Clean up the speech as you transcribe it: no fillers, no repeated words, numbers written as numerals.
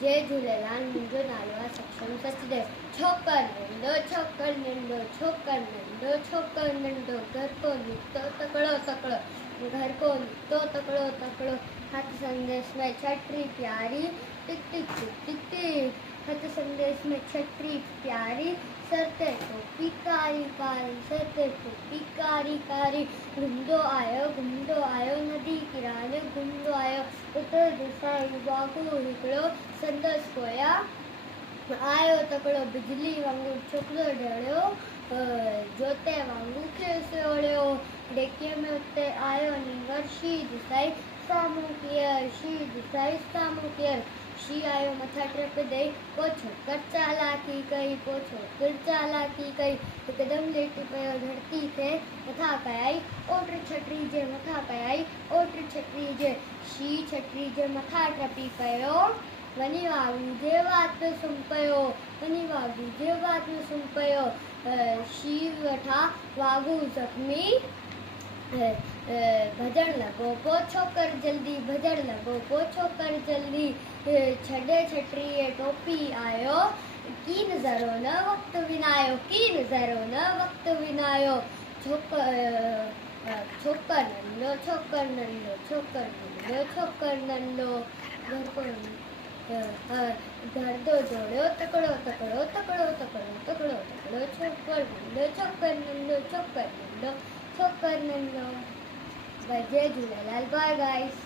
जय झूलेलाल। मुंहिंजो नालो आहे सक्षम सचदेव। छोकर नंढो छोकर नंढो छोकर नंढो छोकर नंढो घर को निकतो तकड़ो तकड़ो घर को निकतो तकड़ो तकड़ो हाथ संदेश में छतरी प्यारी टिक टिक टिक टिक टिक हाथ संदेश में छतरी प्यारी सर ते टोपी कारी कारी सर ते टोपी कारी कारी घुमंदो आयो नदी किनारे घुमंदो आयो उतर दिशा वागु हिकिड़ो संदसि पोयां आयो तकड़ो बिजली वांगुरु छोकिरो ढड़ियो जोते वांगुरु खेसि ओड़ियो डेकीअ में उते आयो नींगर शी दिसाई साम्हूं केर शी दिसाई साम्हूं केर शी आयो मथा ट्रप ॾेई पोइ छोकर चालाकी कई पोइ छोकिर चालाकी कई हिकदमि लेटी पियो धरती ते मथा कयाई ओट छटरी जे मथा कयाई ओट छटरी जे शी छटरी जे मथा टपी पियो वञी वागू जे वात में सुम्ही पियो वञी वागू जे वात में सुम्ही पियो शी वठा वागू ज़ख़्मी भॼण लॻो पोइ छोकर जल्दी भॼण लॻो पोइ छोकर जल्दी छॾे छटरीअ टोपी आयो कीन ज़रो न वक़्तु विञायो कीन ज़रो न वक़्तु विञायो छोकर नंढो छोकर नंढो छोकर नंढो छोकर नंढो घर दो जोड़ियो तकड़ो तकड़ो तकड़ो तकड़ो तकड़ो तकड़ो छोकर नंढो छोकर नंढो छोकर नंढो छोकर नंढो। जय झूलेलाल। Bye guys.